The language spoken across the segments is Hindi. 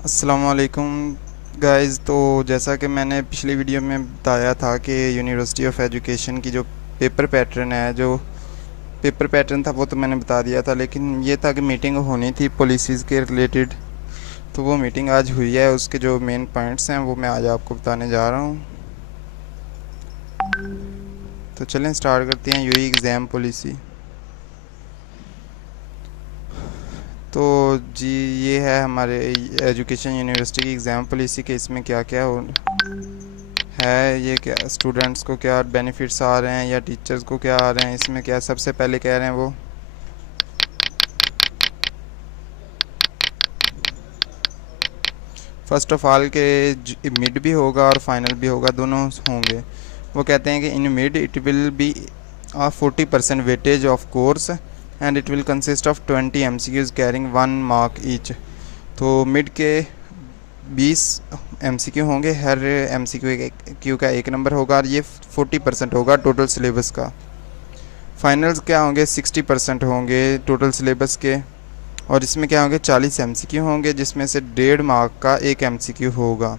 अस्सलाम वालेकुम गाइस। तो जैसा कि मैंने पिछली वीडियो में बताया था कि यूनिवर्सिटी ऑफ एजुकेशन की जो पेपर पैटर्न है, जो पेपर पैटर्न था वो तो मैंने बता दिया था, लेकिन ये था कि मीटिंग होनी थी पॉलिसीज़ के रिलेटेड। तो वो मीटिंग आज हुई है, उसके जो मेन पॉइंट्स हैं वो मैं आज आपको बताने जा रहा हूँ। तो चलें स्टार्ट करते हैं यूई एग्ज़ाम पॉलिसी। तो जी, ये है हमारे एजुकेशन यूनिवर्सिटी की एग्ज़ाम पॉलिसी के इसमें क्या क्या है, ये क्या स्टूडेंट्स को क्या बेनिफिट्स आ रहे हैं या टीचर्स को क्या आ रहे हैं। इसमें क्या सबसे पहले कह रहे हैं वो फर्स्ट ऑफ ऑल के मिड भी होगा और फाइनल भी होगा, दोनों होंगे। वो कहते हैं कि in mid it will be 40% weightage of course and it will consist of 20 MCQs carrying 1 mark each. तो मिड के 20 MCQ होंगे, हर MCQ का 1 नंबर होगा और ये 40% होगा टोटल सिलेबस का। फाइनल्स क्या होंगे, 60% होंगे टोटल सिलेबस के। और इसमें क्या होंगे, 40 MCQ होंगे, जिसमें से 1.5 मार्क का 1 MCQ होगा।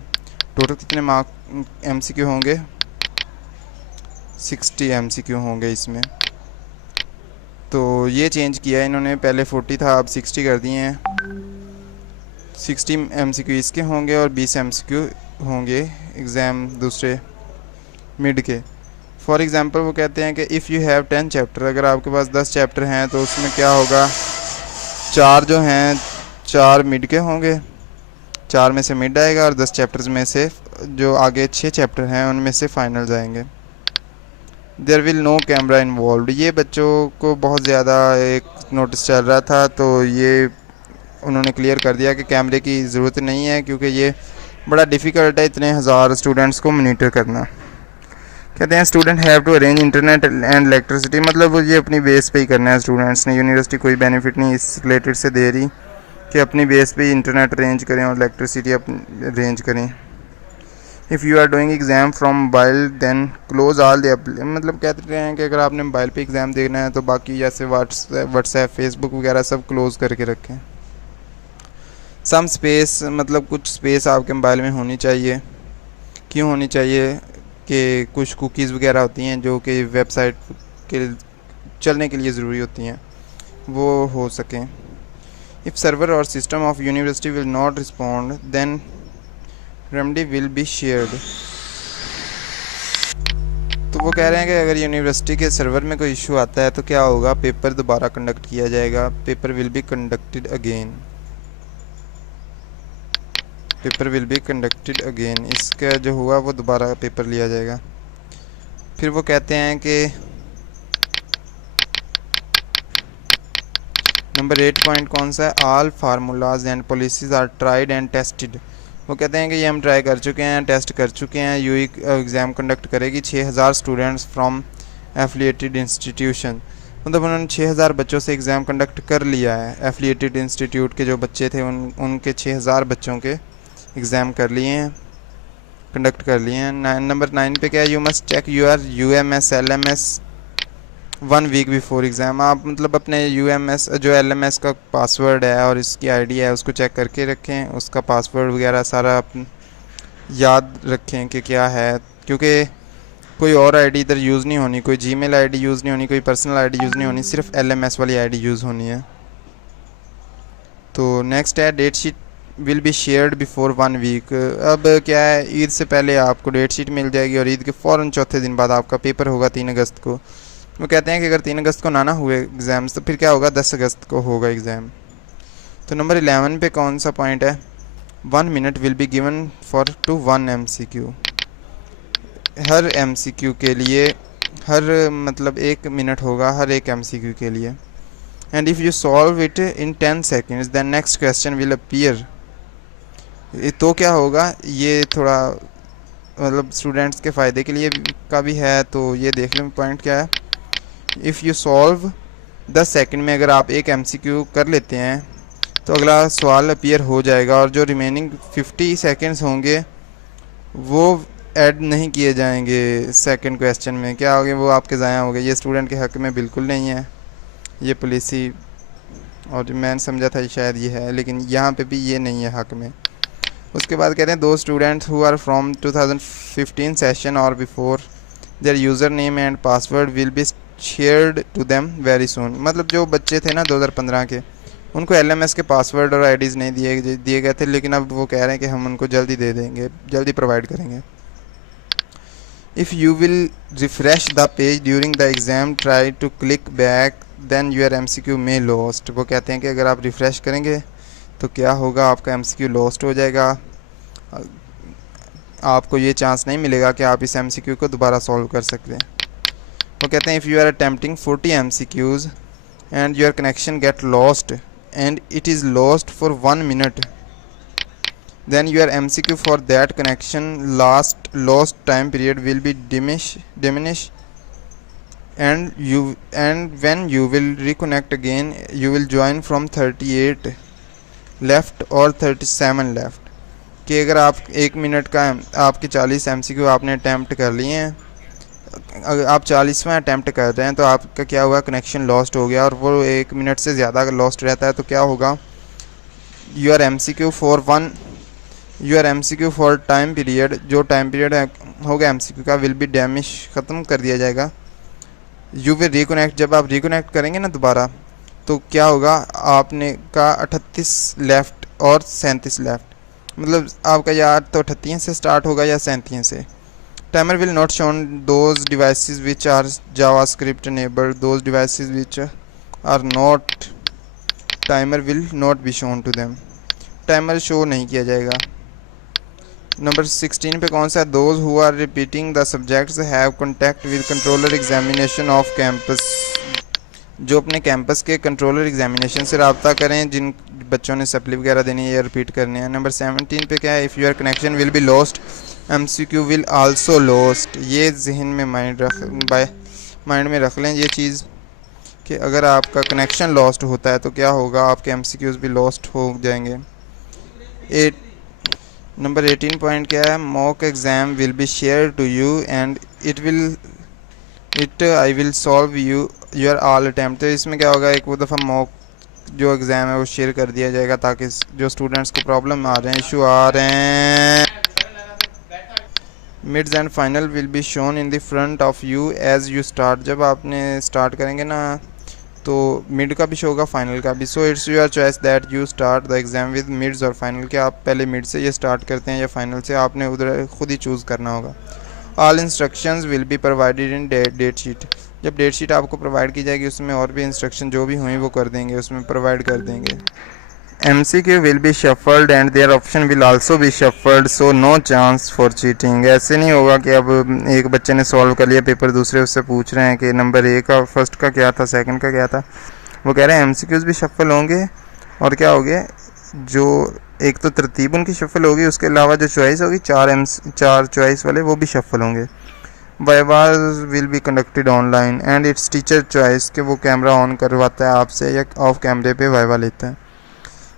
टोटल कितने मार्क MCQ होंगे, 60 MCQ होंगे इसमें। तो ये चेंज किया है इन्होंने, पहले 40 था अब 60 कर दिए हैं। 60 MCQ इसके होंगे और 20 MCQ होंगे एग्ज़ाम दूसरे मिड के। फॉर एग्ज़ाम्पल वो कहते हैं कि इफ़ यू हैव 10 चैप्टर, अगर आपके पास 10 चैप्टर हैं तो उसमें क्या होगा, 4 जो हैं 4 मिड के होंगे, 4 में से मिड आएगा और 10 चैप्टर्स में से जो आगे 6 चैप्टर हैं उनमें से फाइनल जाएंगे। There will no camera involve, ये बच्चों को बहुत ज़्यादा एक नोटिस चल रहा था, तो ये उन्होंने क्लियर कर दिया कि कैमरे की ज़रूरत नहीं है, क्योंकि ये बड़ा डिफ़िकल्ट है इतने हज़ार स्टूडेंट्स को मॉनिटर करना। कहते हैं student have to arrange internet and electricity, मतलब ये अपनी बेस पे ही करना है स्टूडेंट्स ने। यूनिवर्सिटी कोई बेनिफिट नहीं इस रिलेटेड से दे रही कि अपनी बेस पे ही इंटरनेट अरेंज करें और इलेक्ट्रिसिटी अरेंज करें। If you are doing exam from mobile then close all the, मतलब कहते हैं कि अगर आपने मोबाइल पे एग्ज़ाम देना है तो बाकी जैसे व्हाट्सएप फेसबुक वगैरह सब क्लोज़ करके रखें। सम स्पेस, मतलब कुछ स्पेस आपके मोबाइल में होनी चाहिए। क्यों होनी चाहिए, कि कुछ कुकीज़ वगैरह होती हैं जो कि वेबसाइट के चलने के लिए ज़रूरी होती हैं, वो हो सकें। इफ़ सर्वर और system of university will not respond then remedy will be shared. तो वो कह रहे हैं कि अगर यूनिवर्सिटी के सर्वर में कोई इशू आता है तो क्या होगा, पेपर दोबारा कंडक्ट किया जाएगा। Paper will be conducted again, paper will be conducted again, इसका जो हुआ वो दोबारा पेपर लिया जाएगा। फिर वो कहते हैं कि नंबर 8 पॉइंट कौन सा है, all formulas and policies are tried and tested. वो कहते हैं कि ये हम ट्राई कर चुके हैं, टेस्ट कर चुके हैं। यूई एग्ज़ाम कंडक्ट करेगी 6000 स्टूडेंट्स फ्रॉम एफिलिएटेड इंस्टीट्यूशन, मतलब उन्होंने 6000 बच्चों से एग्ज़ाम कंडक्ट कर लिया है। एफिलिएटेड इंस्टीट्यूट के जो बच्चे थे उनके 6000 बच्चों के एग्ज़ाम कर लिए हैं, कंडक्ट कर लिए हैं। नंबर 9 पे क्या है, you must check your UMS LMS 1 week before exam. आप मतलब अपने UMS जो LMS का पासवर्ड है और इसकी ID है उसको चेक करके रखें, उसका पासवर्ड वगैरह सारा याद रखें कि क्या है, क्योंकि कोई और ID इधर यूज़ नहीं होनी, कोई Gmail ID यूज़ नहीं होनी, कोई पर्सनल ID यूज़ नहीं होनी, सिर्फ LMS वाली ID यूज़ होनी है। तो नेक्स्ट है date sheet will be shared before 1 week. अब क्या है, ईद से पहले आपको डेट शीट मिल जाएगी और ईद के फ़ौरन चौथे दिन बाद आपका पेपर होगा 3 अगस्त को। वो कहते हैं कि अगर 3 अगस्त को ना हुए एग्ज़ाम्स तो फिर क्या होगा, 10 अगस्त को होगा एग्ज़ाम। तो नंबर 11 पे कौन सा पॉइंट है, 1 minute will be given for to 1 MCQ। हर MCQ के लिए हर मतलब 1 मिनट होगा हर एक MCQ के लिए। And if you solve it in 10 seconds then next question will appear. तो क्या होगा, ये थोड़ा मतलब स्टूडेंट्स के फ़ायदे के लिए का भी है, तो ये देख लें पॉइंट क्या है। इफ़ यू सॉल्व 10 सेकंड में अगर आप एक MCQ कर लेते हैं तो अगला सवाल अपीयर हो जाएगा, और जो रिमेनिंग 50 सेकंड्स होंगे वो ऐड नहीं किए जाएंगे सेकंड क्वेश्चन में। क्या हो गया, वो आपके ज़ाया हो गए। ये स्टूडेंट के हक़ में बिल्कुल नहीं है ये पॉलिसी, और मैंने समझा था शायद ये है, लेकिन यहाँ पे भी ये नहीं है हक़ में। उसके बाद कह रहे हैं दो students who are from 2015 session और before their username and password will be shared to them very soon. मतलब जो बच्चे थे ना 2015 के, उनको LMS के पासवर्ड और IDs नहीं दिए गए थे, लेकिन अब वो कह रहे हैं कि हम उनको जल्दी दे देंगे, जल्दी प्रोवाइड करेंगे। If you will refresh the page during the exam try to click back then your MCQ में लॉस्ट। वो कहते हैं कि अगर आप रिफ़्रेश करेंगे तो क्या होगा, आपका MCQ लॉस्ट हो जाएगा, आपको ये चांस नहीं मिलेगा कि आप इस MCQ को दोबारा सॉल्व कर सकते हैं। वो कहते हैं if you are attempting 40 MCQs and your connection get lost and it is lost for 1 minute, then your MCQ for that connection lost time period will be diminished and when you will reconnect again you will join from 38 left or 37 left। कि अगर आप 1 मिनट का आपके 40 MCQ आपने अटैम्प्ट कर लिए हैं, अगर आप 40वां अटैम्प्ट कर रहे हैं तो आपका क्या हुआ, कनेक्शन लॉस्ट हो गया और वो 1 मिनट से ज़्यादा अगर लॉस्ट रहता है तो क्या होगा, your MCQ for time period, जो टाइम पीरियड होगा MCQ का, विल बी डैमेज, ख़त्म कर दिया जाएगा। यू विल रिकनेक्ट, जब आप रिकनेक्ट करेंगे ना दोबारा तो क्या होगा, आपने का 38 लेफ़्ट और 37 लेफ़्ट, मतलब आपका या तो 38 से स्टार्ट होगा या 37 से। Timer will not shown those devices which are JavaScript enabled, those devices which are not, timer will not be shown to them, timer show नहीं किया जाएगा। नंबर 16 पे कौन सा है, those who are repeating the subjects have contact with controller examination of campus, जो अपने कैंपस के कंट्रोलर एग्जामिनेशन से रब्ता करें जिन बच्चों ने सप्ली वगैरह देनी है या रिपीट करने हैं। नंबर 17 पे क्या है, if your connection will be lost MCQ will also lost. ये जहन में माइंड में रख लें ये चीज़ कि अगर आपका कनेक्शन लॉस्ट होता है तो क्या होगा, आपके MCQs भी लॉस्ट हो जाएंगे। नंबर 18 पॉइंट क्या है, mock exam will be share to you and I will solve your all attempt. तो इसमें क्या होगा, एक वो दफ़ा मॉक जो एग्ज़ाम है वो शेयर कर दिया जाएगा ताकि जो स्टूडेंट्स को प्रॉब्लम आ रहे हैं, इशू आ रहे हैं। Mids and final will be shown in the front of you as you start. जब आपने स्टार्ट करेंगे ना तो मिड का भी शो होगा, फाइनल का भी। So it's your choice that you start the exam with mids और फाइनल, कि आप पहले मिड से ये स्टार्ट करते हैं या फाइनल से, आपने उधर खुद ही चूज़ करना होगा। All instructions will be provided in date sheet. जब डेट शीट आपको प्रोवाइड की जाएगी उसमें और भी इंस्ट्रक्शन जो भी हुई वो कर देंगे, उसमें प्रोवाइड कर देंगे। MCQ will be shuffled and their option will also be shuffled, so no chance for cheating. ऐसे नहीं होगा कि अब एक बच्चे ने सॉल्व कर लिया पेपर, दूसरे उससे पूछ रहे हैं कि नंबर 1 का फर्स्ट का क्या था, सेकंड का क्या था। वो कह रहे हैं MCQs भी शफल होंगे और क्या होगे, जो एक तो तरतीब उनकी शफल होगी, उसके अलावा जो चॉइस होगी 4 चॉइस वाले वो भी शफल होंगे। Vivas will be conducted online and it's teacher choice, के वो कैमरा ऑन करवाता है आपसे या ऑफ कैमरे पे वाइवा लेता है।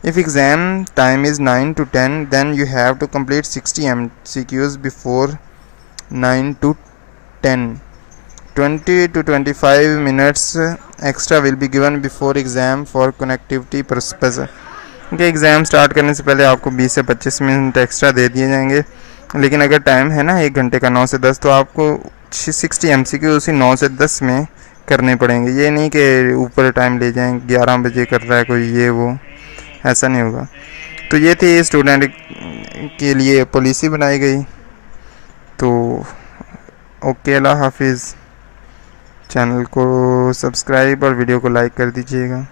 If exam time is 9 to 10, then you have to complete 60 MCQs before 9 to 10. 20 to 25 minutes extra will be given before exam for connectivity purpose. कि एग्ज़ाम स्टार्ट करने से पहले आपको 20 से 25 मिनट एक्स्ट्रा दे दिए जाएंगे, लेकिन अगर टाइम है ना 1 घंटे का 9 से 10, तो आपको 60 MCQ उसी 9 से 10 में करने पड़ेंगे। ये नहीं कि ऊपर टाइम ले जाएं, 11 बजे कर रहा है कोई, ये वो, ऐसा नहीं होगा। तो ये थी स्टूडेंट के लिए पॉलिसी बनाई गई। तो ओके, अल्लाह हाफिज़। चैनल को सब्सक्राइब और वीडियो को लाइक कर दीजिएगा।